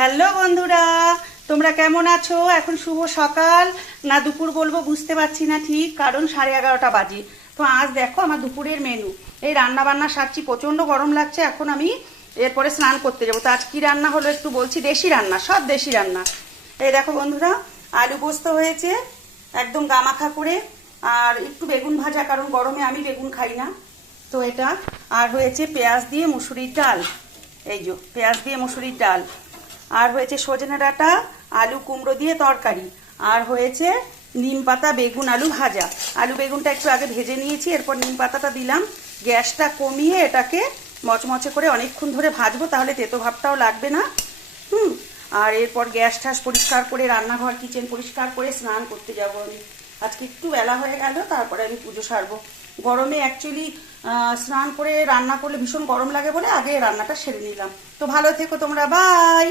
Hello বন্ধুরা, তোমরা কেমন আছো? এখন শুভ সকাল না দুপুর বলবো বুঝতে পারছি না ঠিক, কারণ 11:30 বাজে। তো আজ দেখো আমার দুপুরের মেনু, এই রান্না বান্না সারছি, প্রচণ্ড গরম লাগছে। এখন আমি এরপরে স্নান করতে যাবো। তো আজ কি রান্না হলো একটু বলছি, দেশি রান্না, সব দেশি রান্না। এই দেখো বন্ধুরা, আলু পোস্ত হয়েছে একদম গামাখা করে, আর একটু বেগুন ভাজা, কারণ গরমে আমি বেগুন খাই না। তো এটা আর হয়েছে পেঁয়াজ দিয়ে মুসুরির ডাল, এই যে পেঁয়াজ দিয়ে মুসুরির ডাল, আর হয়েছে সজনে ডাঁটা আলু কুমড়ো দিয়ে তরকারি, আর হয়েছে নিম পাতা বেগুন আলু ভাজা। আলু বেগুনটা একটু আগে ভেজে নিয়েছি, এরপর নিম পাতাটা দিলাম। গ্যাসটা কমিয়ে এটাকে মচমচে করে অনেকক্ষণ ধরে ভাজবো, তাহলে তেতো ভাবটাও লাগবে না। আর এরপর গ্যাস ঠাস পরিষ্কার করে রান্নাঘর কিচেন পরিষ্কার করে স্নান করতে যাবো আমি। আজকে একটু বেলা হয়ে গেল, তারপরে আমি পুজো সারবো। গরমে অ্যাকচুয়ালি স্নান করে রান্না করলে ভীষণ গরম লাগে বলে আগে রান্নাটা সেরে নিলাম। তো ভালো থেকো তোমরা, বাই।